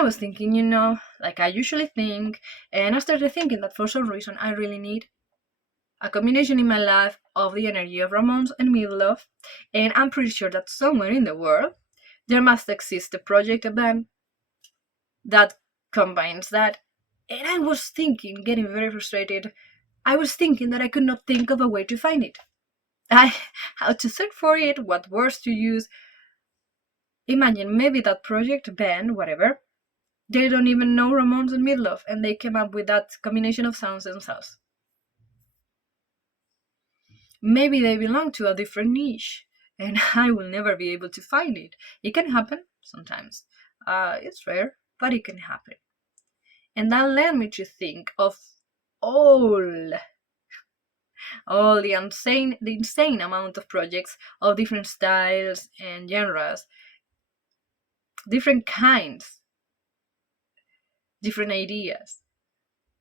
I was thinking, like I usually think, and I started thinking that for some reason I really need a combination in my life of the energy of romance and midlove, and I'm pretty sure that somewhere in the world there must exist a project, a band that combines that. And I was thinking, getting very frustrated, I was thinking that I could not think of a way to find it. I how to search for it, what words to use. Imagine maybe that project, band, whatever, they don't even know romance and midlove, and they came up with that combination of sounds themselves. Maybe they belong to a different niche, and I will never be able to find it. It can happen sometimes. It's rare, but it can happen. And that led me to think of all the insane amount of projects of different styles and genres, different kinds, different ideas,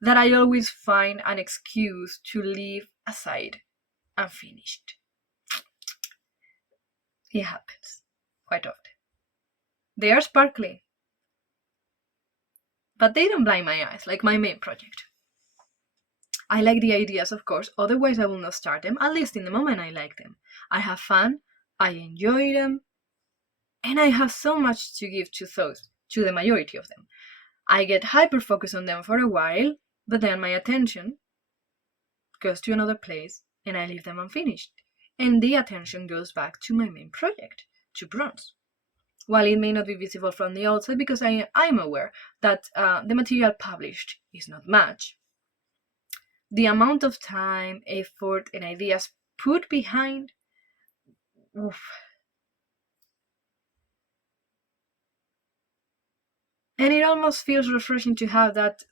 that I always find an excuse to leave aside unfinished. It happens quite often. They are sparkly, but they don't blind my eyes like my main project. I like the ideas, of course, otherwise I will not start them, at least in the moment I like them. I have fun, I enjoy them, and I have so much to give to the majority of them. I get hyper focused on them for a while, but then my attention goes to another place and I leave them unfinished. And the attention goes back to my main project, to bronze. While it may not be visible from the outside because I'm aware that the material published is not much, the amount of time, effort, and ideas put behind, oof. And it almost feels refreshing to have that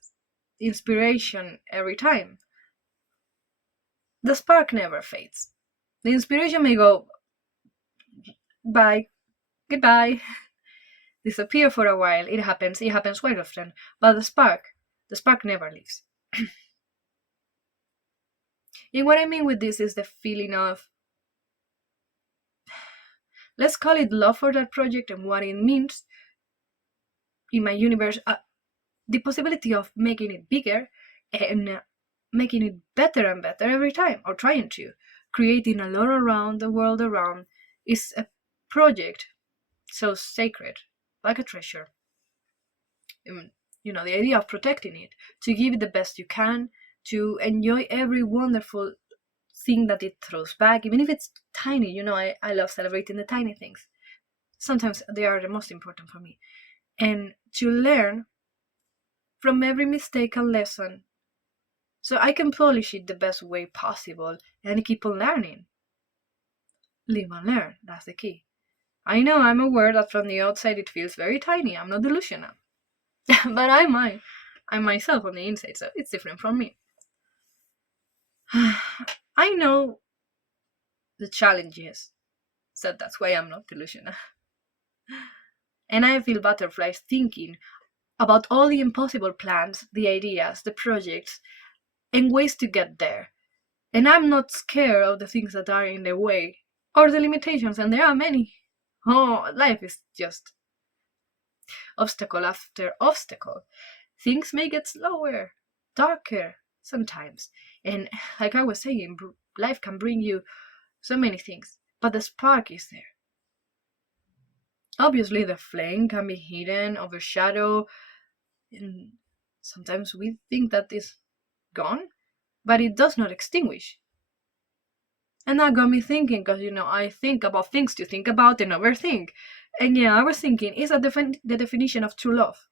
inspiration every time. The spark never fades. The inspiration may go bye, goodbye, disappear for a while. It happens quite often. But the spark never leaves. And what I mean with this is the feeling of, let's call it love for that project and what it means in my universe, the possibility of making it bigger and making it better and better every time, or trying to. Creating a lot around the world around is a project so sacred, like a treasure. The idea of protecting it, to give it the best you can, to enjoy every wonderful thing that it throws back, even if it's tiny. I love celebrating the tiny things. Sometimes they are the most important for me. And to learn from every mistake and lesson so I can polish it the best way possible and keep on learning. Live and learn, that's the key. I know I'm aware that from the outside it feels very tiny. I'm not delusional. But I'm myself on the inside, so it's different from me. I know the challenges, so that's why I'm not delusional. And I feel butterflies thinking about all the impossible plans, the ideas, the projects, and ways to get there. And I'm not scared of the things that are in the way or the limitations, and there are many. Oh, life is just obstacle after obstacle. Things may get slower, darker sometimes. And like I was saying, life can bring you so many things, but the spark is there. Obviously, the flame can be hidden, overshadowed, and sometimes we think that is gone, but it does not extinguish. And that got me thinking, because I think about things to think about and overthink. And yeah, I was thinking, is that the definition of true love?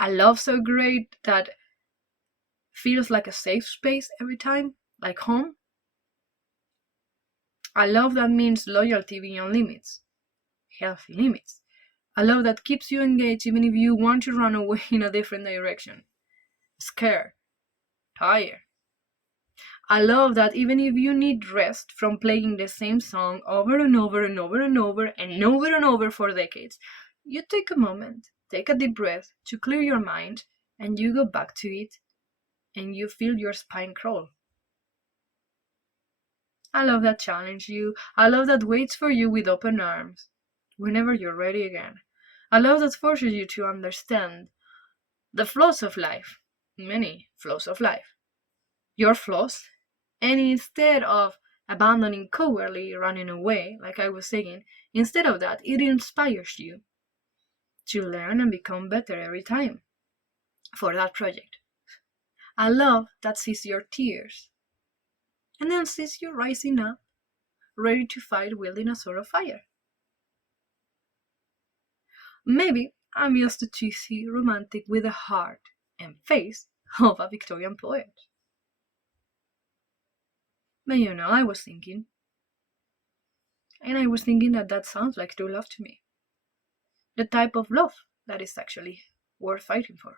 A love so great that feels like a safe space every time, like home? A love that means loyalty beyond limits, healthy limits. A love that keeps you engaged even if you want to run away in a different direction, scared, tired. I love that even if you need rest from playing the same song over and over and over and over and over and over for decades, you take a moment, take a deep breath to clear your mind, and you go back to it, and you feel your spine crawl. I love that challenge you. I love that waits for you with open arms whenever you're ready again. A love that forces you to understand the flaws of life, many flaws of life, your flaws, and instead of abandoning cowardly running away, like I was saying, instead of that, it inspires you to learn and become better every time for that project. A love that sees your tears and then sees you rising up, ready to fight wielding a sword of fire. Maybe I'm just a cheesy romantic with a heart and face of a Victorian poet. But I was thinking, and I was thinking that that sounds like true love to me. The type of love that is actually worth fighting for.